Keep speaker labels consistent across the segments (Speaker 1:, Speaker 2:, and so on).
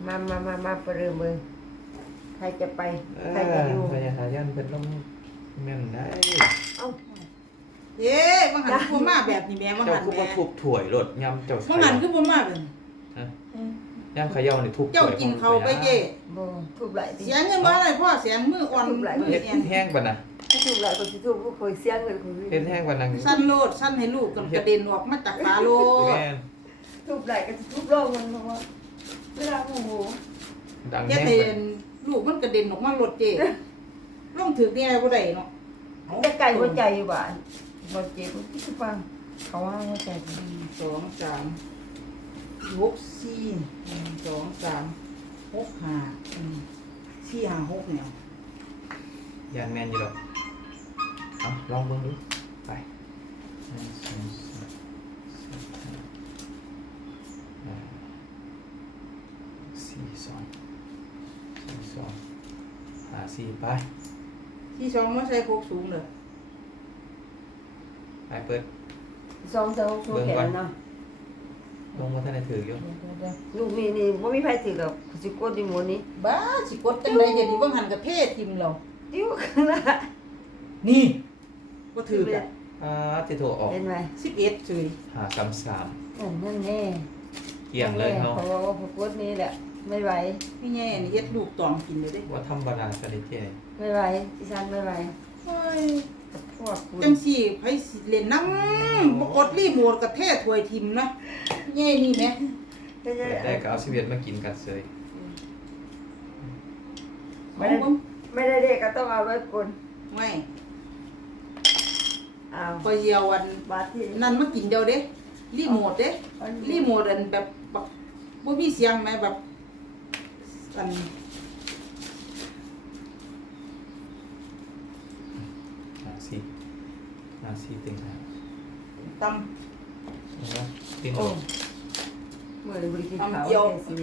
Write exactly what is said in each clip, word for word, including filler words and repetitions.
Speaker 1: มามามามาประเดิมเลยใครจะไปใครจะอยู่
Speaker 2: พญาสายันเป็นต้องแม่นได้
Speaker 1: เอ้า
Speaker 3: เย้บางหันคือบ่มาแบบนี้แม่บาง
Speaker 2: เจ้า
Speaker 3: หัน
Speaker 2: คือ
Speaker 3: แม่
Speaker 2: ว่าทุบถ่วยรถยำเจ้า
Speaker 3: บางหันคือบ่มาแบบนี้
Speaker 2: ยำขย่านี่ทุบ
Speaker 3: เจ้ากินเขาไปเจ้
Speaker 1: บ่ทุบไหลดิ
Speaker 3: เสียงยังบ่ได้พ่อเสียงมืออ่อนมือ
Speaker 2: เฮ็ด
Speaker 3: แอน
Speaker 2: แห้งปะนะ
Speaker 1: ทุบไหลก็สิทุบก็คอยเสียงเลยคอย
Speaker 2: เฮ็ดแห้งปะนะ
Speaker 3: สั้นโลดสั้นให้ลูกกันกระเด็นออกมาจากฝาโลด
Speaker 2: แม่น
Speaker 1: ทุบไหลก็สิทุบโลกมันเพราะว่าเวลาโมโห
Speaker 2: ดัง
Speaker 3: อย่า
Speaker 2: แห้ง
Speaker 3: เห็
Speaker 2: ปะ
Speaker 3: นลูกมันกระเด็นออกมารถเจ้ลงถึกเนี่ยบ่ได้เนาะ
Speaker 1: ได้ไก่หัวใจอยู่บ้านบ่เจ็บทุกฟังเขาว่าหัวใจ
Speaker 3: หนึ่งสองสามหกสี่หนึ่งสองสามหกห้าอืมสี่ห้าหกเนี่ย
Speaker 2: ยานแม่นอยู่ดอกเอาลองเบิ่งดูไปหนึ่งสองสามสี่ห้าสี่สองสี่สองหาสี่ไป
Speaker 3: ที่สองมาใส่โคกสูงเลย
Speaker 2: ไปเปิด
Speaker 1: สองเท่าโชว์แขนเนาะ
Speaker 2: ลงมาท่านได้ถืออยู่
Speaker 1: ลูกนี่นี่บ่มีไผถือกับสิกดดิหมูนี่
Speaker 3: บ้าสิกดจังไดอย่าดีบ่หันกับเทศทิมเรา
Speaker 1: ดิ้วข้างหน้า
Speaker 3: นี่บ่ถือกัน
Speaker 2: อ่าที่โทรออก
Speaker 1: เห็นไหม
Speaker 3: สิบเอ็ดจุย
Speaker 2: หาสามสาม
Speaker 1: นั่นนั่นแน่
Speaker 2: เกี่ยงเลยเนาะ
Speaker 1: เพราะว่าพวกกดนี่แหละไม่ไหว
Speaker 3: พี่แย่นี่เฮ็ดลูกตองกินเลยเด้
Speaker 2: ว่าธรรมดาสลิดเจ
Speaker 1: ไม่ไหวดิฉันไม่ไหว
Speaker 3: โอ้ย
Speaker 1: กับพวกคุณ
Speaker 3: จังสี่ไผสิเล่นน้ำบ่กดรีโมทกับเทศถวยทิมนะพี่แย่นี่แหม
Speaker 1: ก็จะ
Speaker 2: ได้ก็เอาสิบเอ็ดมากินกันเซย
Speaker 1: ไม่ได้ไม่ได้เด็กก็ต้องเอาไว้กล
Speaker 3: ไม่
Speaker 1: เอา
Speaker 3: พอเยียววัน
Speaker 1: บาทที่
Speaker 3: นั่นมากินเดียวเด้รีโมทเด้รีโมทอันแบบแบบบ่มีเสียงไหมแบบอัน
Speaker 2: หาสี่หาสี่ติงหา
Speaker 3: ตำ
Speaker 2: เห็นไหมติง
Speaker 1: โอ้
Speaker 2: ออก
Speaker 1: เมื่อบริกินเขา
Speaker 3: ทำเดียว
Speaker 1: แค่สิ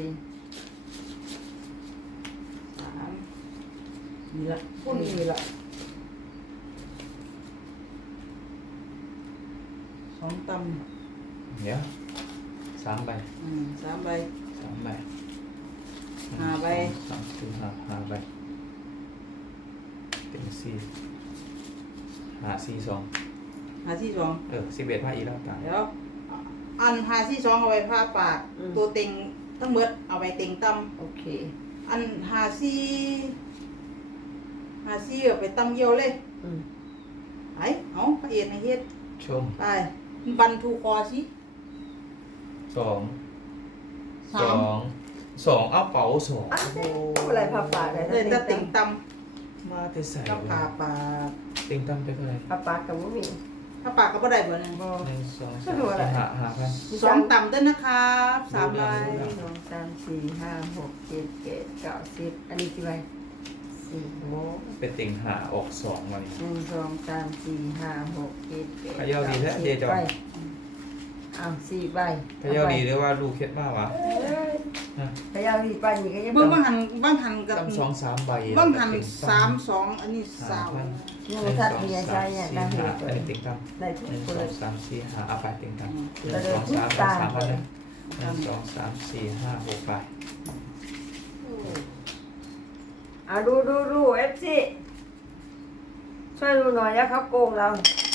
Speaker 3: สามนี่ละพวกนี้ละสองตำ
Speaker 2: เดี๋ยวสามใบ
Speaker 3: อืมสามใบ
Speaker 2: สามใบ
Speaker 3: ห้าใบ
Speaker 2: สามสี่ห้าห้าใบติงสี่หาสี่สอง
Speaker 3: หาที่สอง
Speaker 2: เออสิบเอ็ดมาอีกแล้วตาย
Speaker 3: เดี๋ยวอันหาที่สองเอาไว้ผ้าปาก ตัวเต็งทั้งหมดเอาไว้เต็งต
Speaker 1: โอเค
Speaker 3: ำอันหาซี่หาซี่เอาไปตำเยี่ยวเลย
Speaker 1: อืม
Speaker 3: ไอ้เอาพระเอกในเฮ็ด
Speaker 2: ชม
Speaker 3: ไปบันทูคอสิ
Speaker 2: สอง
Speaker 3: สา
Speaker 2: สอ
Speaker 3: ม
Speaker 2: งสองเอาเป๋าสอง
Speaker 1: อ่ะ
Speaker 2: โอ้โห
Speaker 1: อะไรผ่าปากเลย
Speaker 3: เลยแต่เต็งต
Speaker 2: มาแต่ใส่
Speaker 3: ำกับผ้าปาก
Speaker 2: ติงตั้มไปเท่าไหร่
Speaker 1: ผ่าปากกับมุ้ง
Speaker 3: ผ้าปากก็บ่ได้บ่เนี่ย
Speaker 1: บ่
Speaker 2: หนึ่งสอง
Speaker 1: ก็
Speaker 2: สาม
Speaker 1: ดูอะไร
Speaker 2: สี่ห้าห้าพัน
Speaker 3: สองต่ำด้วยนะครับสามใบ
Speaker 1: สองสามสี่ห้าหกเจ็ดแปดเก้าสิบอันนี้กี่ใบสี่โอ้
Speaker 2: เป็นติงหาออกสองวันนี้
Speaker 1: หนึ่งสองสามสี่ห้าหกเจ็ดแปด
Speaker 2: ขยาวดีแท้เจ๊จอม
Speaker 1: ใบเอาสี่ใบ
Speaker 2: ถ้าเยาดีหรือว่าลูกเคล็ดมากวะ
Speaker 1: พยาวดีไปนี่ก็ยัง
Speaker 3: เบิ่งบางหันบางหันกับ
Speaker 2: ตั้มสองสามใบบ
Speaker 3: างหัน
Speaker 2: ติ่ง
Speaker 3: สามสองอันนี้
Speaker 2: สา
Speaker 3: สาม ม
Speaker 2: พัน
Speaker 1: งูทัดเมียใช่เนี่ย
Speaker 2: สี่
Speaker 1: นะ
Speaker 2: ห้า
Speaker 1: เห็
Speaker 2: อันนี้ติ่งตั้ม
Speaker 1: ได้ทุก
Speaker 2: หนึ่ง
Speaker 1: ค
Speaker 2: ส
Speaker 1: น
Speaker 2: องสามสี่ห้าเอาไปติ่งตั้มหนึ่งสองสามสามพันเลยหนึ่งสองสามสี่ห้าหกไป
Speaker 1: เอาดูดูดูเอฟซีช่วยดูหน่อยนะเขาโกงเรา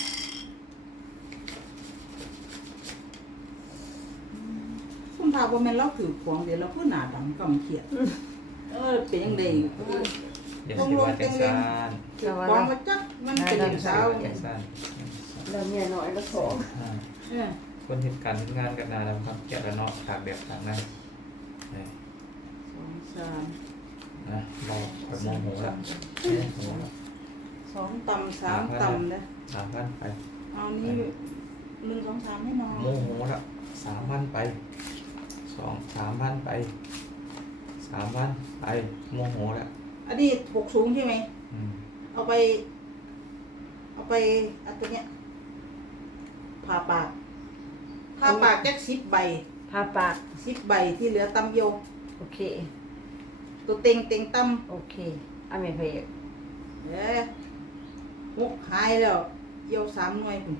Speaker 3: คุณพาบ่แม่นเราถือของเดี๋ยวเราพูดหน้าดำกำเขียดเออเป็นยังไง
Speaker 2: อย่าสิว่าจังซัน
Speaker 3: ถือของมาจักมันเป็นอย่างเช้า
Speaker 2: จังซัน
Speaker 1: เราเนี่ยน้อยแล้วขอ
Speaker 2: ห้า
Speaker 3: เออ
Speaker 2: คนเหตุการณ์งานกันนานแล้วครับแกะระเนาะตากแบบตากนั่นนี่
Speaker 3: สองสาม
Speaker 2: นะเราคอยมองหัวละโมโหละ
Speaker 3: สองต่ำสามต่ำนะ
Speaker 2: สามพันไป
Speaker 3: เอานี้หนึ่งสองสามให้น้อง
Speaker 2: โมโหละสามพันไปสองสามพันไปสามพันไปโมโหละ
Speaker 3: อันนี้หกสูงใช่ไหม
Speaker 2: อืม
Speaker 3: เอาไป เอาไปอันตัวเนี้ยผ่าปากผ่าปากแจ็คสิบใบ
Speaker 1: ผ่าปาก
Speaker 3: สิบใบที่เหลือตำเยียว
Speaker 1: โอเค
Speaker 3: ตัวเต็งเต็งต
Speaker 1: โอเคอเมเพก
Speaker 3: ำเอ้หกหายแล้วเยียวสามหน่วยพุ่น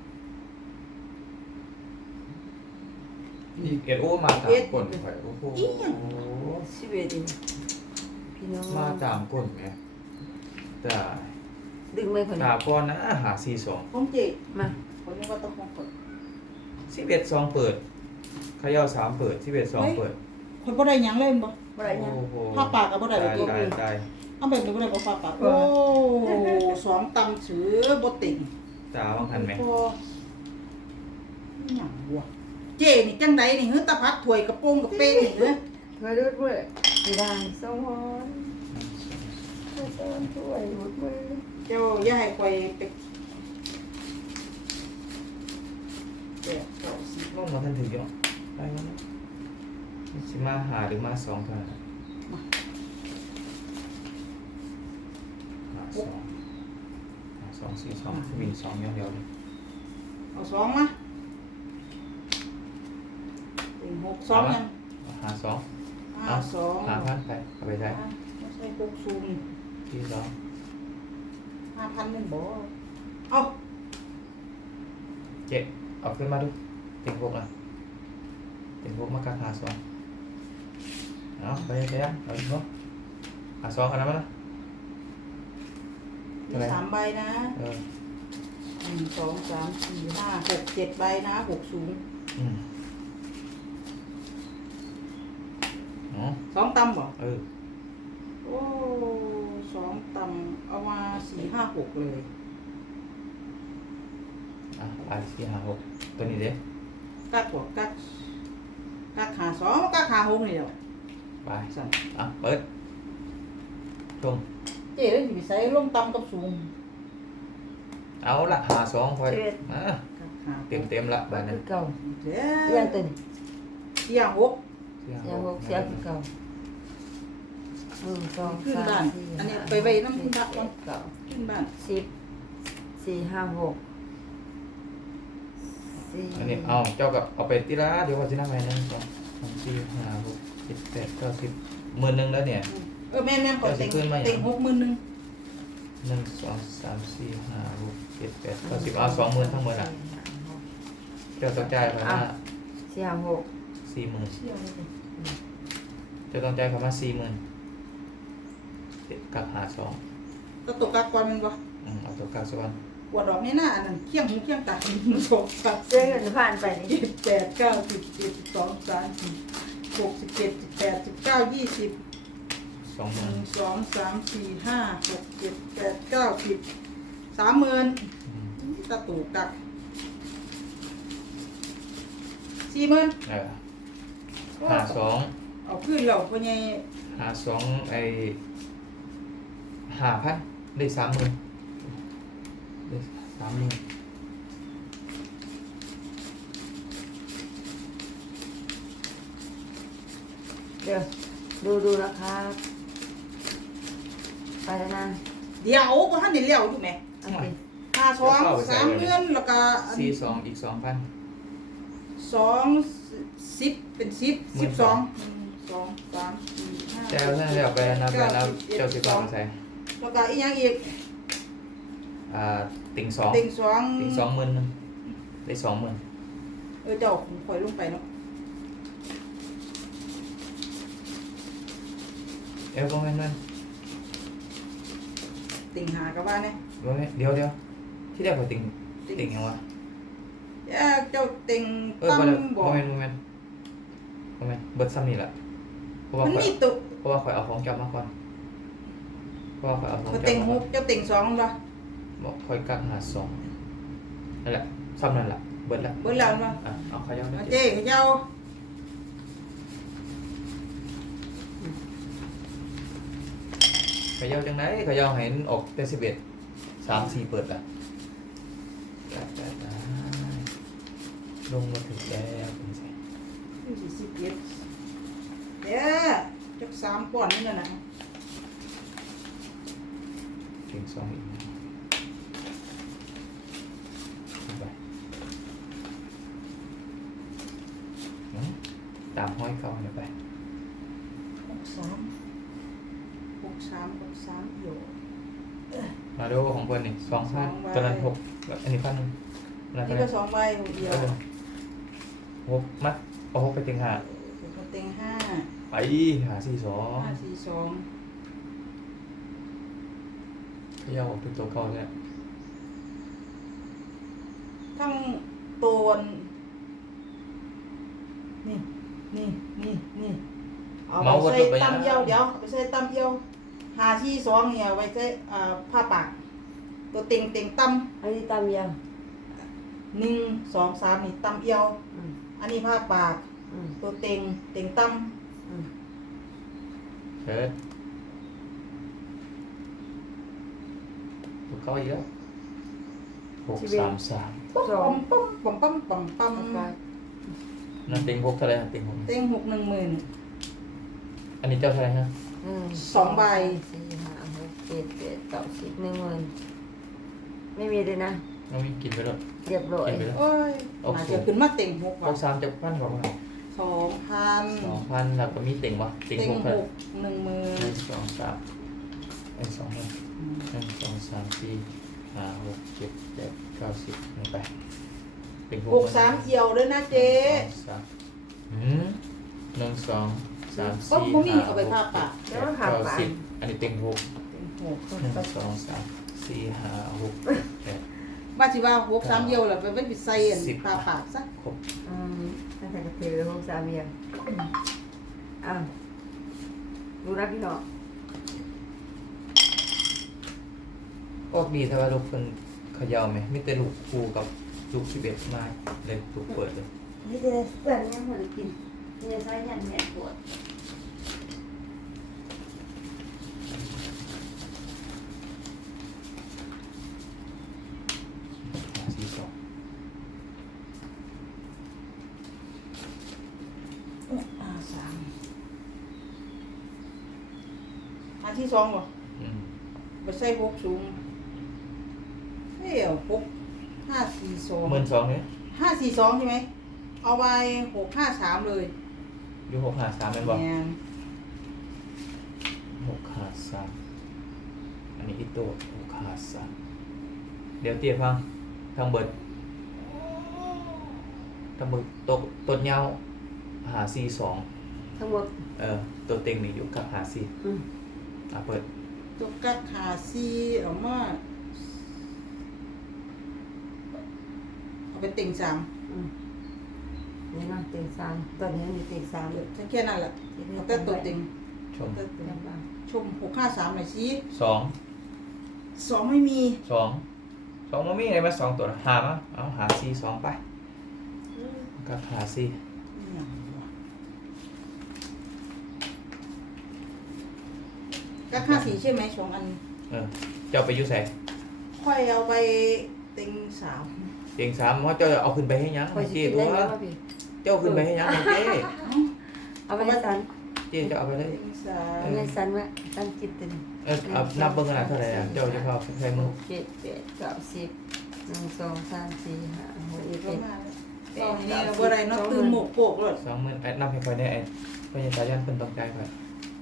Speaker 2: อีกเอ็ดโอมาตามกลข่อยโอ้โห
Speaker 1: สิบเอ็ดเองพี่น้อง
Speaker 2: มาตามก้นไงแต่
Speaker 1: ดึงไม่คน
Speaker 2: ตาก้อนนะหาสี่สอง
Speaker 3: ของเจ๊
Speaker 1: มา
Speaker 3: คนนี้ว่าต้องของคน
Speaker 2: สิบเอ็ดสองเปิดเขย่าสามเปิดสิบเอ็ดสองเปิด
Speaker 3: คนบ่ได้หยังเล่นบ่
Speaker 1: บ่ได้ยัง
Speaker 2: โอ้โห
Speaker 3: ผ้าปากก็บ่ได้
Speaker 2: ตาย
Speaker 3: ไปตัว
Speaker 2: ตายตาย
Speaker 3: เอาแบบนี้บ่ได้บ่ผ้าปากโอ้สองตำถือบ่ติ่ง
Speaker 2: ตาบังคันไหม
Speaker 3: พอหยังวะเจ๊นี่จังไดนี่หือตะพัดถ้วยกระโปรงกระเป้งนี่เด้อ
Speaker 1: เธอดูดมือสีดางสองฮอนเธอตอนช่วยดูดมือ
Speaker 3: เจ้าอย่าให้ข่อยไปแปดเก้าสิบ
Speaker 2: ลงมาทันถึงยังไปแล้วนะสิมาหาหรือมาสองเท่านั้นหาสองหาสองสี่สองวินสองเดียวๆเลย
Speaker 3: เอาสองมาติ่งหกสองยัง
Speaker 2: หาสอง
Speaker 3: ห้าสอง
Speaker 2: หาพันไปเอาไปใช้
Speaker 3: ไม่ใช่หกศูนย์
Speaker 2: ที่สอง
Speaker 3: ห้าพันหนึ่งบ่เอา
Speaker 2: เจ๊เอาขึ้นมาดูเต็งหกอ่ะเต็งหกมากักหาสองเอาไปใช้ยังเอาอีกเนาะหาสองขนาดนั้นนะ
Speaker 3: มีสามใบนะ
Speaker 2: เออ
Speaker 3: หนึ่งสองสามสี่ห้าหกเจ็ดใบนะหกศูนย์
Speaker 2: อืมอ๋อ
Speaker 3: สองตำบ่
Speaker 2: เออ
Speaker 3: โอ้สองตำเอามาสี่ห้าหกเลย
Speaker 2: อ่ะไปสี่หาหกตัวนี้เด้
Speaker 3: กักหัวกักกักหาสองกักหาหกนี่เดียว
Speaker 2: ไป
Speaker 3: สั่น
Speaker 2: อ่ะเปิดชม
Speaker 3: เจ๊เลยสิไปใส่ลงตำกับสูง
Speaker 2: เอาละหาสองคอยอ่ะ
Speaker 3: กักหา
Speaker 2: เต็มเต็มๆละใบ
Speaker 1: คื
Speaker 2: นั้น
Speaker 1: อเก่า
Speaker 3: เดี๋
Speaker 1: เลี้
Speaker 3: ย
Speaker 1: ยงตัวนี้
Speaker 3: เสี่ยหก
Speaker 2: สี่
Speaker 1: เสียหกเสียคือเก่าหนึ่งสอง
Speaker 3: ขึ้น
Speaker 1: สา
Speaker 3: บ้าม น
Speaker 1: สี่
Speaker 3: อันนี้
Speaker 1: ห้า
Speaker 3: ไปไว้น้ำ
Speaker 1: ห
Speaker 3: ขึ้น
Speaker 1: ก
Speaker 3: บ้าน
Speaker 1: เจ็
Speaker 3: ก่อน
Speaker 1: ดเก้า
Speaker 3: ขึ้นบ้าน
Speaker 1: สิบสี่ห้าหกสี่
Speaker 2: อันนี้เอาเจ้ากับเอาไปตีละเดี๋ยวว่าจะนั่งไปนั่งสองสามสี่ห้าหกเจ็ดแปดเก้าสิบหมื่นหนึ่งแล้วเนี่ย
Speaker 3: เออแม่แม่ก่อนเต็ง
Speaker 2: เดี๋ยวสิขึ้นมาอย่าง
Speaker 3: เต็งหกหมื่นหนึ่ง
Speaker 2: หนึ่งสองสามสี่ห้าหกเจ็ดแปดเก้าสิบเอาสองหมื่นทั้งหมดอ่ะเจ้าต้องจ่ายไปมา
Speaker 1: สี่ห้าหก
Speaker 2: สี่หมื่น
Speaker 3: เชี่ยวเลย
Speaker 2: เจ้าต้องจ่ายไปมาสี่หมื่นกับหาสอง
Speaker 3: ก็ตกกักก่อนมันบ่
Speaker 2: อืมเอาตัวกลางสักวัน
Speaker 3: ปวดดอกนี่น่าอันนั้นเคี่ยงหูเคี่ยงตาหนึ่งสองสาม
Speaker 1: เจ๊
Speaker 3: สี่
Speaker 1: เงินผ่านไปนี่
Speaker 3: เจ็ดแปดเก้าสิบสิบเอ็ดสิบสองสามสี่หกสิบเจ็ดสิบแปดสิบเก้ายี่สิบ
Speaker 2: สองห
Speaker 3: ห
Speaker 2: มื่
Speaker 3: นึ่
Speaker 2: น
Speaker 3: งสองสามสี่ห้าหกเจ็ดแปดเก้าสิบสามหมื่น
Speaker 2: อืม
Speaker 3: ตะตูกักสี่หมื่น
Speaker 2: เออหาสอง
Speaker 3: เอาขึ้นเราพ่อใหญ่
Speaker 2: หาสองไอหาพันได้สามหมื่นได้สามหมื่น
Speaker 1: เดี๋ยวดูดูนะครับไปแล้วนะ
Speaker 3: เดี๋ยวก็ท่านได้เลี้ยวอยู่ไหม
Speaker 1: อันนี้
Speaker 3: ห้าสองสามเงินแล้วก็อัน
Speaker 2: สี่สองอีกสองพัน
Speaker 3: สองสิบเป็นสิบสิบสองหนึ่งสองสามสี่ห้า
Speaker 2: แต่เอาท่านเดียวไปนับไปแล้วเจ้าสิบสองใส่
Speaker 3: แล้วก็อีกอย่างอีก
Speaker 2: อ่าติ่งสอง
Speaker 3: ติ่งสอง
Speaker 2: ติ่งสองหมื่นหนึ่งได้สองหมื่น
Speaker 3: เออเจ้าผมคอยลงไปเนาะ
Speaker 2: เอวบ่แม่นนั่น
Speaker 3: ติ่งหากับว่าเนี่ย
Speaker 2: บ่แม่นเดี๋ยวเดี๋ยวที่แรกว่าติ่งติ่งหยังวะ
Speaker 3: เอ้าเจ้าติ่ง
Speaker 2: เออ
Speaker 3: ตั้
Speaker 2: บ่ได้
Speaker 3: มบ
Speaker 2: บ่
Speaker 3: อก
Speaker 2: แม่นบ่แม่นบ่แม่นเบิดซ้ำนี่แหละเพราะว่า
Speaker 3: มัน
Speaker 2: ข่อย
Speaker 3: มีตุ
Speaker 2: เพราะว่าข่อยเอาของเจ้ามาก่อนเพราะว่าข่อยเอาของ
Speaker 3: ก็
Speaker 2: เจ้า
Speaker 3: ติ่ง
Speaker 2: มา
Speaker 3: ห
Speaker 2: ก่อน
Speaker 3: กเจ้าติ่งสองป่ะ
Speaker 2: บอกข่อยกักหาสองนั่นแหละซ้ำนั่นแหละเบิดละ
Speaker 3: เบิ่งแล้วป่ะ
Speaker 2: อ่ะเอาเขาเจ้าได้
Speaker 3: เอา
Speaker 2: เจ็ด
Speaker 3: เจ้เจ้า
Speaker 2: เขาเจ้าจังไดเขาเจ้าให้ออกแต่สิบเอ็ดสามสี่เปิดละได้ได้ได้ลงมาถึงแล้วเป็นไง
Speaker 3: สี่สิบเอ็ดเด้อจักสามก้อนนี่น่ะนะ
Speaker 2: ถึงสองอีกเอาไปอืมตามห้อยเขาเนี่ยไป
Speaker 3: หกสามหกสามหกสามเอี่ยว
Speaker 2: มาดูของเพื่อนนี่สองพัน
Speaker 3: สองใบ
Speaker 2: ตอนนั้นหกแล้วอันนี้พันหนึ่งแล้ว
Speaker 3: นี่
Speaker 2: ก็
Speaker 3: ก็สองใบหกเดียว
Speaker 2: หกมัดเอาหกไปถึงห้า
Speaker 3: ก็เต็งห้า
Speaker 2: ไปหาสี่สอง
Speaker 3: ห้าสี่สอง
Speaker 2: เขย่าออกเป็นตัวเก่าเนี่ย
Speaker 3: ทั้งตัวนี่นี่นี่นี่เอาไปใส่ตำเยี่ยวเดี๋ยวเอาไปใส่ตำเยี่ยวหาสี่สองเนี่ยเอาไว้ใส่อ่าผ้าปากตัวเต็งเต็งต
Speaker 1: อันนี้ตามยัง
Speaker 3: ำหนึ่งสองสามนี่ตำเยี่ยว
Speaker 1: อืม
Speaker 3: อันนี้ผ้าปาก
Speaker 1: อืม
Speaker 3: ตัวเต็งเต็งต
Speaker 1: อืม
Speaker 2: เชิดตัวเก่าอีกแล้วหกสามสาม
Speaker 3: ำปั๊มปั๊มปั๊มปั๊มปั๊มปั๊ม
Speaker 1: เอาไป
Speaker 3: ปั๊ม
Speaker 2: นั่นเต็งหกเท่าไหร่นะเต็งหก
Speaker 3: เต็งหกหนึ่งหมื่น
Speaker 2: อันนี้เจ้าเท่าไหร่ฮะ
Speaker 1: หนึ่ง
Speaker 3: สองใบ
Speaker 1: สี่ห้าหกเจ็ดแปดเก้าสิบหนึ่งหมื่นไม่มีเลยนะ
Speaker 2: น้องมีกินไปแล้ว
Speaker 1: เรียบร้อย
Speaker 2: กินไปแล้ว
Speaker 3: โอ้ย
Speaker 2: ออก
Speaker 3: อาจ
Speaker 2: สู
Speaker 3: จะ
Speaker 2: ง
Speaker 3: ขึ้นมาเต็งหก
Speaker 2: ห
Speaker 3: ว่ะ
Speaker 2: กสามจะพันกว่าบาท
Speaker 3: สองพัน
Speaker 2: สองพันแล้วก็มีเต็งวะเต็ง
Speaker 3: เต็ง
Speaker 2: หก
Speaker 3: ห
Speaker 2: เท่าไหร่
Speaker 3: กหนึ่งหมื่
Speaker 2: หนึ่
Speaker 3: น
Speaker 2: งสองสามไอ้สองหนึ่งหนึ่งสองสามสี่ห้าหกเจ็ดแปดเก้าสิบหนึ่งไปเต็งหก
Speaker 3: หกสามเอี่ยวด้วยนะเจ๊
Speaker 2: หนึ่งสองสามอืมหนึ่งสองสาม
Speaker 3: ก็
Speaker 2: สี่
Speaker 3: พวกนี้
Speaker 2: ห้า
Speaker 3: เอา
Speaker 2: ห
Speaker 3: ไป
Speaker 2: ก
Speaker 3: ผ้าปะ
Speaker 2: เจ็ดแปดเก้าสิบอันนี้เต็งหก
Speaker 3: เต็งหก
Speaker 2: หนึ่งสองสามสี่ห้าหกแปด
Speaker 3: ว่าสิว่าหกสามเอี่ยวแหละไปไว้ไปใส่อัน
Speaker 2: สิบ
Speaker 3: ผ้าปากซะ
Speaker 2: ครบ
Speaker 1: อืมตั้งแต่กระเทียมหกสามยังอ้าวดูนะพี่น้อง
Speaker 2: ออกดีแต่ว่าลูกเป็นเขย่าไหมไม่แต่ลูกครูกับลูกสิบเอ็ดมาเลยลูกเปิดเลย
Speaker 1: นี่จะเปิดยังพอได้กินนี่จะใช้ยันแม่ปวด
Speaker 2: หาสี่สอง
Speaker 3: อ่าสามอันที่สองบ่
Speaker 2: อืม
Speaker 3: ไปใส่หกสูงเอ้ยหกห้าสี่สอง
Speaker 2: หมื่นสองเนี่ย
Speaker 3: ห้าสี่สองใช่ไหมเอาไว้หกห้าสามเลย
Speaker 2: อยู่หกหาสามเป็นบอก
Speaker 3: แม่น
Speaker 2: หกหาสามอันนี้อีโต้หกหาสามเดี๋ยวเตี้ยฟังทางเบิดทางเบิดตกต้นเงาหาสี่สอง
Speaker 1: ทั้งหมด
Speaker 2: เออตัวเต็งนี่อยู่กับหาสี่
Speaker 1: อืม
Speaker 2: อ่ะเปิด
Speaker 3: ตัวกัดขาซีออกมาเอาไปติ่งสาม
Speaker 1: อืมนี่เนาะเต็งสามตอนนี้มีเต็งสาม
Speaker 3: เดี๋ยวแค่นั้นแหละเอาแต่ตัวติ่ง
Speaker 2: ชม
Speaker 3: เอาแต่ตัว
Speaker 1: จำบ้าง
Speaker 3: ชมหกห้าสามหน่อยสิ
Speaker 2: สอง
Speaker 3: สองไม่มี
Speaker 2: สองสองมันมีอะไรมาสองตัวหามาเอาหาสี่สองไปกับหาสี่
Speaker 3: อหย่างวะกัดขาสีใช่ไหมสองอัน
Speaker 2: เออเจ้าไปอยุ่ใส่
Speaker 3: ค่อยเอาไปติ่งสาม
Speaker 2: เตียงสามเพราะเจ้าเอาขึ้นไปให้ยัง
Speaker 1: คอย
Speaker 2: ให้
Speaker 1: สิ
Speaker 2: เจ๊
Speaker 1: กิน
Speaker 2: ตั
Speaker 1: ได้
Speaker 2: ว
Speaker 1: แล้วพี่
Speaker 2: เจ้าขึ้นไปให้ยังให้เจ๊
Speaker 1: เอาไปสัน
Speaker 2: เจ๊เจ้าเอาไปเลย
Speaker 3: ติ่งสาม
Speaker 1: เอาไปสันวะสันจิตติน
Speaker 2: เออเอานับเบิ่งขนาดเท่าไหร่อ่ะเจ้าจะเข้าใส่มือ
Speaker 1: เจ็ดแปดเก้าสิบหนึ่งสองสามสี่ห้าหก
Speaker 3: ก็
Speaker 1: เจ็ด
Speaker 3: มาแล้วตอนนี้ก็บ่ได้เนาะตื่นหมกโปกเลย
Speaker 2: สองหมื่นไอ้นับให้ค่อยได้ไอ้พญาสายันเพิ่นต้องใจค่อย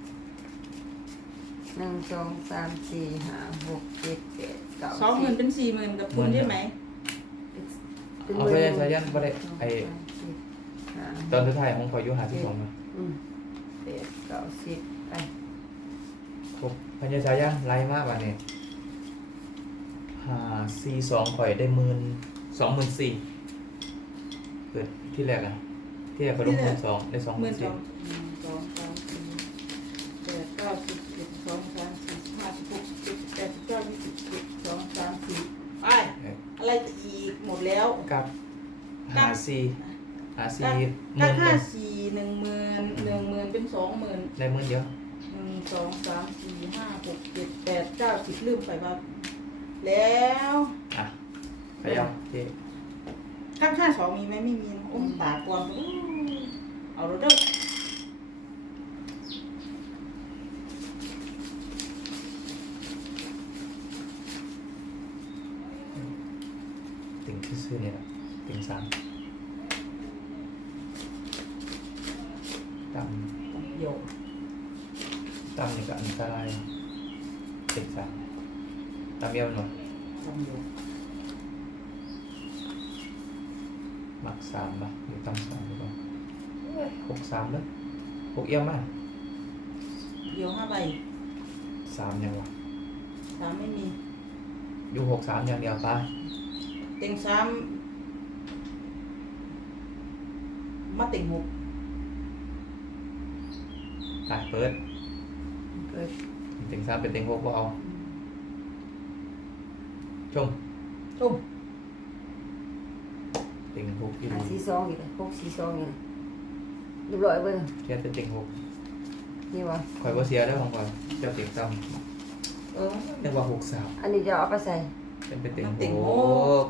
Speaker 1: หนึ่งสองสามสี่ห้าหกเจ็ดแปดเก้า
Speaker 3: สองหมื่นเป็นสี่หมื่นกับคุณใช่ไหม
Speaker 2: เอาพญาสายันบ่ได้ไอ้ตอนสุดท้ายของข่อยอยู่หาที่สองนะ
Speaker 1: อืมแปดเก้าสิบไป
Speaker 2: ครบพญาสายันไล่มากกว่านี่หาสี่สองข่อยได้หมื่นสองหมื่นสี่เปิดที่แรกอ่ะที่แรกข่อยลงหมื่นสองได้สองห
Speaker 3: ห
Speaker 2: มื่
Speaker 3: มื่
Speaker 2: น
Speaker 3: นส
Speaker 2: สี่
Speaker 3: องหนึ่งสองสามสี่แปดเก้าสิบสิบเอ็ดสิบสองสิบสามสิบสี่สิบห้าสิบหกสิบเจ็ดสิบแปดสิบเก้ายี่สิบสิบเอ็ดสิบสองสามสี่ไปอะไรจะอีกหมดแล้ว
Speaker 2: กับหาสี่หาสี่
Speaker 3: กั
Speaker 2: ห
Speaker 3: กั
Speaker 2: มื่
Speaker 3: ก
Speaker 2: น
Speaker 3: ห้าสี่หนึ่งหมื่นหนึ่งหมื่นเป็นสองหมื่น
Speaker 2: ได้หมื่นเดียว
Speaker 3: หนึ่งสองสามสี่ห้าหกเจ็ดแปดเก้าสิบลืมไปบ้างแล้ว
Speaker 2: อ่ะไปเอาเจ๊
Speaker 3: ข้างข้าสองมีไหมไม่มีอุ้มตาก่อนอู้เอารถเด้อ
Speaker 2: ติ่งซื่อๆเนี่ยแหละติ่งสามต่
Speaker 3: โยก
Speaker 2: ำต่ำนี่ก็อันตรายติ่งสามต่ำเยอะหน่อย
Speaker 3: ทำโยก
Speaker 2: มักสามปะหรือต่ำสามหรือเปล่าหกสามเลยหกเอี้ยมมาก
Speaker 3: หเดียวห้าใบ
Speaker 2: สามยังวะ
Speaker 3: สามไม่มี
Speaker 2: อยู่หกสามอย่างเดียวป้า
Speaker 3: เต็งสามมาเต็งหก
Speaker 2: ไปเปิด
Speaker 1: เปิด
Speaker 2: เต็งสามเป็นเต็งหกก็เอาชม
Speaker 3: ตุ้ม
Speaker 2: เต็งหกอีก
Speaker 1: หาสี่สองอีกหกสี่สองอีกเรียบร้อยเบิ่ง
Speaker 2: แค่เป็นเต็งหก
Speaker 1: นี่วะ
Speaker 2: ข่อยว่าเสียแล้วของข่อยเจ้าเต็งต่
Speaker 3: เออ
Speaker 2: ำนึกว่าหกสาม
Speaker 1: อันนี้จะเอาไปใส่
Speaker 2: เป็นเป็นเต็ง
Speaker 3: มันเต็ง
Speaker 2: ห
Speaker 3: ห
Speaker 2: ก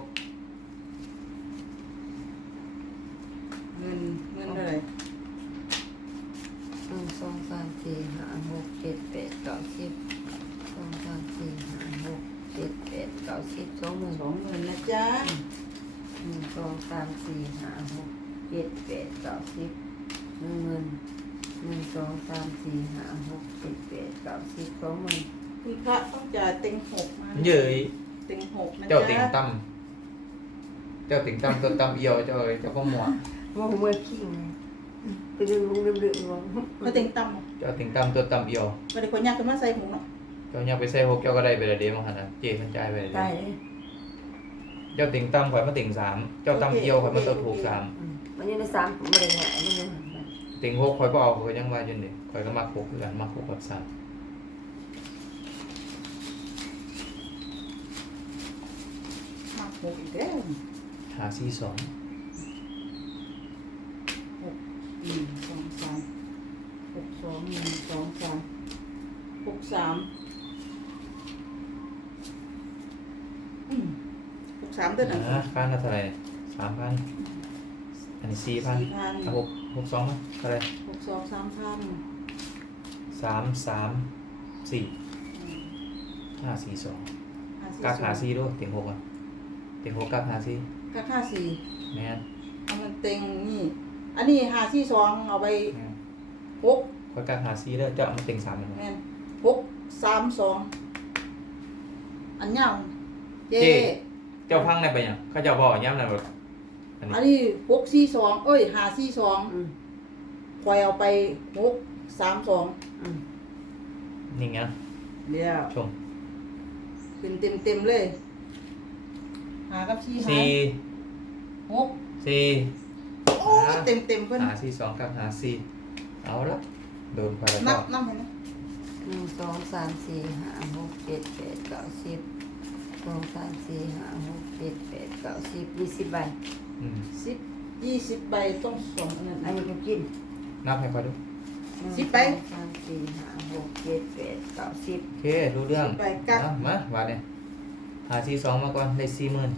Speaker 3: เงินเงินเท่าไหร่
Speaker 1: หนึ่งสองสามสี่ห้าหกเจ็ดแปดเก้าสิบสองสามสี่ห้าหกเจ็ดแปดเก้าสิบสองหมื่น
Speaker 3: สองหมื่นนะจ๊ะ
Speaker 1: หนึ่งสองสามสี่ห้าหกเจ็ดแปดเก้าสิบหนึ่งหมื่นหนึ่งสองสามสี่ห้าหกเจ็ดแปดเก้าสิบสองหมื่น
Speaker 3: คุณพระต้องจ่ายเต็งหกมา
Speaker 2: เย้ย
Speaker 3: เต็งหกนะ
Speaker 2: เจ้าเต็ง
Speaker 3: จ๊ะ
Speaker 2: ต่ำเจ้าเต็งต่ำตัวต่ำเอียวเจ้าเอ้ยเจ้าก็หมวก
Speaker 1: ว่าผมเมื่อกี้ไงไปดึงลุงดึงดึงวะ
Speaker 3: เขาเต็งต่ำบ่
Speaker 2: เจ้าเต็งต่ำตัวต่ำเอียว
Speaker 3: ไม่ได้คนยากกันมาใส่หูเนาะ
Speaker 2: เจ้าอยากไปใส่หกเจ้าก็ได้ไปเลยเดี๋ยวมาหันนะเจ๊ขันใจายไปเลย
Speaker 1: ตายเลย
Speaker 2: เจ้าเต็งต่ำข่อยมาเต็งสามเจ้าต่ำเอียวข่อยมาตัวถูกสาม
Speaker 1: อืมมันยังในสามไม่ได้ไงนี่ไง
Speaker 2: เต็งหกข่อยก็เอาข่อยยังว่าจนเด็กข่อยก็มาหกคือกันมาหกกับสาม
Speaker 3: มากหกอีกแล้ว
Speaker 2: หาสี่สอง
Speaker 3: หกหนึ่งสองสามหกสองหนึ่งสองสามหกสามอืมหกสามเดือนหนึ่ง
Speaker 2: นะพันละเท่าไหร่สามพันอันนี้สี่พัน
Speaker 3: สี่พัน
Speaker 2: หกหกสองมั้ยเท่าไหร่
Speaker 3: หกสองสามพัน
Speaker 2: สามสามสี่
Speaker 3: อืม
Speaker 2: ห้าสี่สอง
Speaker 3: ห้าสี่
Speaker 2: กา
Speaker 3: ส
Speaker 2: หา
Speaker 3: อง
Speaker 2: สี่ด้วยเต็งหกอ่ะเต็งหกกาหาสี่
Speaker 3: กาค่าสี่
Speaker 2: แม่น
Speaker 3: เอามันเต็งนี่ อันนี้หาสี่สองเอาไป
Speaker 2: แม่น
Speaker 3: หก
Speaker 2: ข่อยกาหาสี่เด้อเจ้าเอามาเต็งสามเลย
Speaker 3: แม่นหกสามสองอันยาวเจ
Speaker 2: เจ้าพังได้ไปยังเขาเจ้าบอกย้ำหน่อยแบบอันนี้
Speaker 3: อันนี้หกสี่สองเอ้ยหาสี่สอง
Speaker 1: อืม
Speaker 3: คอยเอาไปหกสามสอง
Speaker 1: อืม
Speaker 2: นี่ไง
Speaker 3: เดี๋ยว
Speaker 2: ชม
Speaker 3: ขึ้นเต็มเต็มๆเลย หากับสี่หา
Speaker 2: สี่
Speaker 3: หก
Speaker 2: สี่
Speaker 3: โอ้เต็มเต็มๆเพิ่น
Speaker 2: หาสี่สองกับหาสี่เอาละโดนไปแล้ว
Speaker 3: นั
Speaker 2: ก็
Speaker 3: บนับเห็นไหม
Speaker 1: หนึ่งสองสามสี่ห้าหกเจ็ดแปดเก้าสิบสองสามสี่ห้าหกเจ็ดแปดเก้าสิบยี่สิบใบ
Speaker 2: อืม
Speaker 3: สิบยี่สิบใบต้องสองอันนั้น
Speaker 1: อันนี้ก็กิน
Speaker 2: นับให้เขาดู
Speaker 3: สิบใบ
Speaker 1: หนึ่งสองสามสี่ห้าหกเจ็ดแปดเก้าสิบ
Speaker 2: โอเครู้เรื่อง
Speaker 3: ใบกัก
Speaker 2: เอามาว่าเนี่ยหาสี่สองมาก่อนได้สี่หมื่น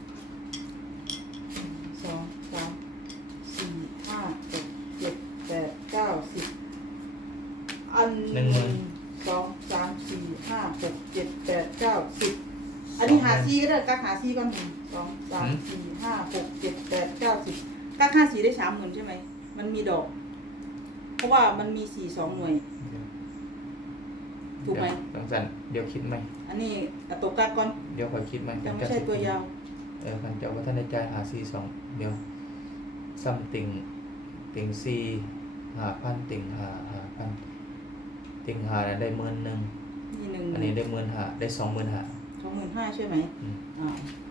Speaker 3: สองสามสี่ห้าหกเจ็ดแปดเก้าสิบอันหนึ่งสองสามสี่ห้าหกเจ็ดแปดเก้าสิบอันนี้หาซีก็ได้กักหาซีก่อนหนึ่งสองสามสี่ห้าหกเจ็ดแปดเก้าสิบกักห้าสีได้สามหมื่นใช่ไหมมันมีดอก เพราะว่ามันมีสี่สองหน่วย ถูกไหม
Speaker 2: ต้องสั่นเดี๋ยวคิดไหม
Speaker 3: อันนี้กระตกกักก่อน
Speaker 2: เดี๋ยวคอยคิดไหม
Speaker 3: ยังไม่ใช่ตัวยาว
Speaker 2: เออคันเจ้าว่าท่านได้จ่ายหาสี่สองเดี๋ยวซัมติงติงสี่หาพันติงหาหาพันติงหาน่ะได้หมื่นหนึ่ง
Speaker 3: นี่หนึ่ง
Speaker 2: อันนี้ได้หมื่นหาได้สองหมื่นหา
Speaker 3: สองหมื่นห้าใช่ไหม
Speaker 2: อืม
Speaker 3: อ่า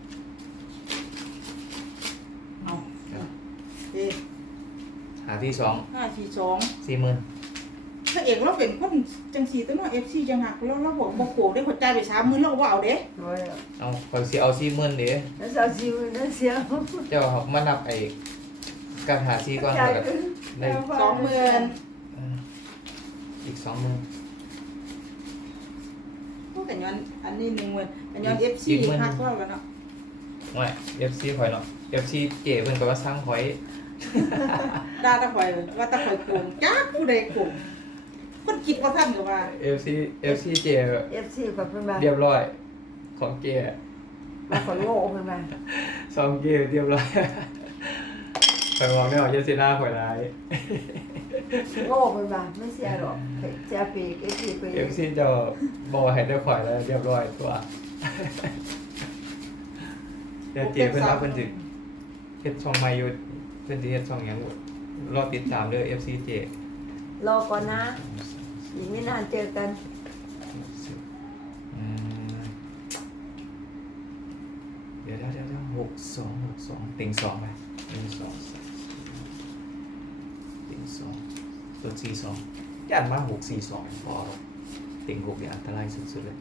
Speaker 3: เอาเอ
Speaker 2: หาที่สอง
Speaker 3: ห้าสี่สอง
Speaker 2: สี่หมื่น
Speaker 3: พระเอกเราเป็นคนจังสีตัวเน้องเอฟซีจังหักเราเราบอกบอกโขกได้หัวใจไปสามหมื่นเราก็บ่เอาเด้
Speaker 1: ร้อยแล้ว
Speaker 2: เอาคอยเสียเอาสี่หมื่นเดี๋ยว
Speaker 1: แล้วสาวสิวนั่นเสียว
Speaker 2: เจ้าหักมานับไอ้การหาสี่ก่อน
Speaker 1: จ่าย
Speaker 2: แล้ว
Speaker 1: เกิน
Speaker 2: ได้
Speaker 3: สองหมื่น
Speaker 2: เอออีกสองหมื่น
Speaker 3: พวกกันย้อนอันนี้หนึ่งหมื่นกันย้อนเอฟซีหักเราแล้วเนาะ
Speaker 2: ไม่เอฟซีข่อยเนาะเอฟซีเก๋เพิ่นก็ว่าสร้างข่อย
Speaker 3: ด่าตะข่อยว่าตะข่อยโกงจ้าผู้ใดโกงคนคิดว่าท่านก็ว่า
Speaker 2: เอฟซีเอฟซีเจ
Speaker 1: เอฟซีกับเพื่อนมา
Speaker 2: เรียบร้อยของเจ
Speaker 1: มาขอโง่เพื่อนมา
Speaker 2: ซองเจเรียบร้อยข่อยมองไม่ออกเยสิน่าข่อยร้าย
Speaker 1: โง่เพื่อนมาไม่เสียหรอกเสียปีกเอฟซีปี
Speaker 2: เอฟซีจะบอกให้ได้ข่อยแล้วเรียบร้อยตัวเดี๋ยวเจเพิ่นรับเพิ่นสิเฮ็ดช่องใหม่อยู่เพิ่นสิเฮ็ดช่องหยังรอติดตามเด้อ เอฟ ซี เจ
Speaker 1: รอก่อนนะ
Speaker 2: ส
Speaker 1: อีกไม่นานเจอกัน
Speaker 2: สิบอืมเดี๋ยวเดี๋ยวเดี๋ยวเดี๋ยวหกสองหกสองติ่งสองไปหนึ่งสองสามสี่ติ่งสองตัวสี่สองยันมาหกสี่สองพอหรอกติ่งหกเนี่ยอันตรายสุดๆเลย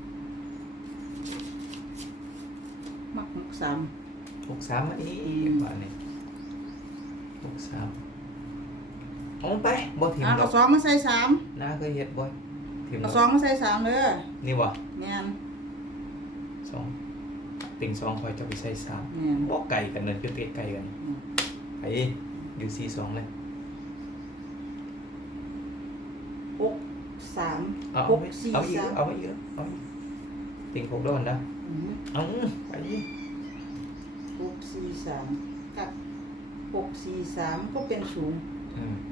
Speaker 3: มักหกสาม
Speaker 2: หกสามอันนี้บ้านนี้หกสามเอาไปบ่ถิ่ม
Speaker 3: อ่ะ
Speaker 2: ดอ
Speaker 3: เอา
Speaker 2: ก
Speaker 3: สองมาใส่สาม
Speaker 2: น้าเคยเฮ็ดบ่ถิ่มด
Speaker 3: เอา
Speaker 2: อก
Speaker 3: สองมาใส่สามเด้อ
Speaker 2: นี่บ่
Speaker 3: แม่น
Speaker 2: สองติ่งสองคอยจะไปใส่สาม
Speaker 3: แม่น
Speaker 2: บ่ไก่กันเนินคือเตะไก่กัน
Speaker 3: อืม
Speaker 2: ไปอยู่สี่สองเลย
Speaker 3: หกสาม
Speaker 2: เอา
Speaker 3: หก
Speaker 2: ไป
Speaker 3: สี่
Speaker 2: เอาอีก
Speaker 3: สาม
Speaker 2: เอาไปอีกเอาอีกติ่งหกโดนนะ
Speaker 3: อืม
Speaker 2: เอาไป
Speaker 3: หกสี่สามกับหกสี่สามก็เป็นสูง
Speaker 2: อืม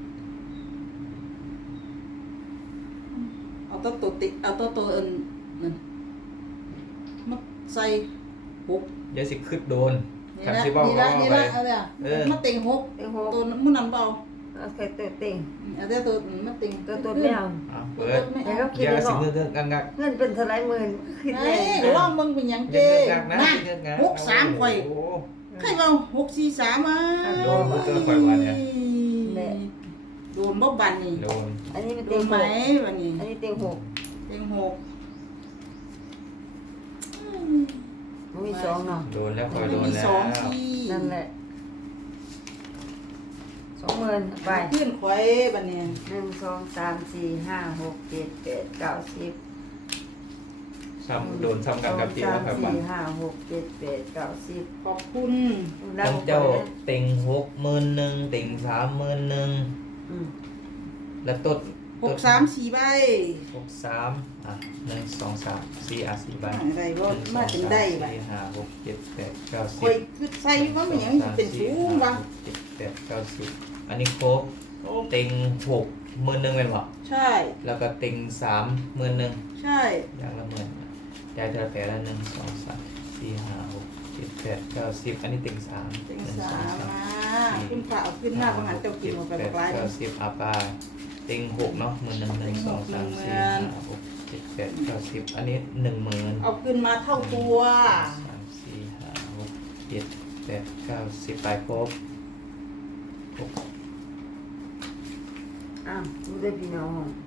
Speaker 3: เอาตัวตัวติเอาตัวตัวอื่นนั่นมาใส่หก
Speaker 2: อย่าสิขึ้นโดน
Speaker 3: นี่
Speaker 2: คัน
Speaker 3: ละ
Speaker 2: สิเว้า
Speaker 3: นี่ละ
Speaker 2: เว้า
Speaker 3: นี่
Speaker 2: ไป
Speaker 3: ละเอาเดี๋ยว
Speaker 2: เออ
Speaker 3: มาเต็งหก
Speaker 1: เต็งหก
Speaker 3: ตัวมุ่นนำเบา
Speaker 1: เอาใส่ตัวเต็ง
Speaker 3: อืมเอาเดี๋ยวตัวมาเต็ง
Speaker 1: ตัวตัวไม่เอา
Speaker 2: เอา
Speaker 3: ตัว
Speaker 2: เปิด
Speaker 3: ตัวไม่
Speaker 1: แล้ว
Speaker 3: เอา
Speaker 1: ก็คิด
Speaker 2: อย่า
Speaker 1: ว่า
Speaker 2: สิมือเกินงักงัก
Speaker 1: เงินเป็นเท่าไรหมื่นคิด
Speaker 3: ไอ้
Speaker 1: เลย
Speaker 3: ลองเบิ่งเป็นหยัง
Speaker 2: ๆ
Speaker 3: เจ้
Speaker 2: งักนะ
Speaker 3: นั่น
Speaker 2: เงินงัก
Speaker 3: หกสามข่อย
Speaker 2: โอ้
Speaker 3: ใครเว้าหกสี่สามอ่ะ
Speaker 2: โดนบ่เจอข่อยว่าเนี่ย
Speaker 3: โดนบ่บันนี่
Speaker 2: โดน
Speaker 1: อันนี้เป็น
Speaker 3: โด
Speaker 1: เต็ง
Speaker 3: น
Speaker 1: ห
Speaker 3: ไหม
Speaker 1: ก
Speaker 3: บันนี้
Speaker 1: อันนี้เต็งหก
Speaker 3: เต็งหก
Speaker 1: มันมีสองเนาะ
Speaker 2: โดนแล้วคอยโดน
Speaker 3: มี
Speaker 2: แล้
Speaker 3: สอง
Speaker 2: ว
Speaker 3: ที่
Speaker 1: นั่นแหละสองหมื่นไป
Speaker 3: ขึ้นข่อยบันนี้
Speaker 1: หนึ่งสองสามสี่ห้าหกเจ็ดแปดเก้าสิบ
Speaker 2: ซ้ำโดนซ้ำกันกับที่
Speaker 1: สอ
Speaker 2: ว่าง ครับ
Speaker 1: สาม
Speaker 2: ว่า
Speaker 1: สี่ห้าหกเจ็ดแปดเก้าสิบ
Speaker 3: ขอบคุณ
Speaker 2: ท่านเจ้าเต็งหกหมื่นหนึ่งเต็งสามหมื่นหนึ่ง
Speaker 1: อืม
Speaker 2: แล้วต้น
Speaker 3: หกสามสี่ใบ
Speaker 2: หกสามอ่ะหนึ่งสองสามสี่อ่ะสี่ใบ
Speaker 3: ได้บ่
Speaker 2: หนึ่งส
Speaker 3: มา
Speaker 2: อง
Speaker 3: ถึง
Speaker 2: สาม
Speaker 3: ได้ใบ
Speaker 2: สี่ห้าหกเจ็ดแปดเก้าสิ
Speaker 3: ข่อบ ยคือใส่ว่ามันหยังเป็นสูงวะ
Speaker 2: เจ็ดแปดเก้าสิบอันนี้ครบเต็งหกหมื่นหนึ่งเป็นบ่
Speaker 3: ใช่
Speaker 2: แล้วก็เต็งสามหมื่นหนึ่ง
Speaker 3: ใช่
Speaker 2: อย่างละหมื่นจ่ายเธอแต่ละหนึ่งสองสามสี่ห้าหกเจ็ดแปดเก้าสิบอันนี้เต็งสาม
Speaker 3: เต็ง
Speaker 2: หนึ่ง
Speaker 3: สา
Speaker 2: อง
Speaker 3: มมาขึ้นฝ่าเอาขึ้นหน้าประหารเจ้ากินมาไป
Speaker 2: เจ็ด
Speaker 3: บักหลาย
Speaker 2: แปด
Speaker 3: เล
Speaker 2: เก้าย สิบอาปาเต็งหกเนาะหมื่นหนึ่งหนึ่งสองสามสี่ห้าหกเจ็ดแปดเก้าสิบอันนี้หนึ่งหมื่น
Speaker 3: เอาขึ้นมาเท่าตัว
Speaker 2: สามสี่ห้าหกเจ็ดแปดเก้าสิบไปครบครบ
Speaker 1: อ้าวดูได้พี่น้อง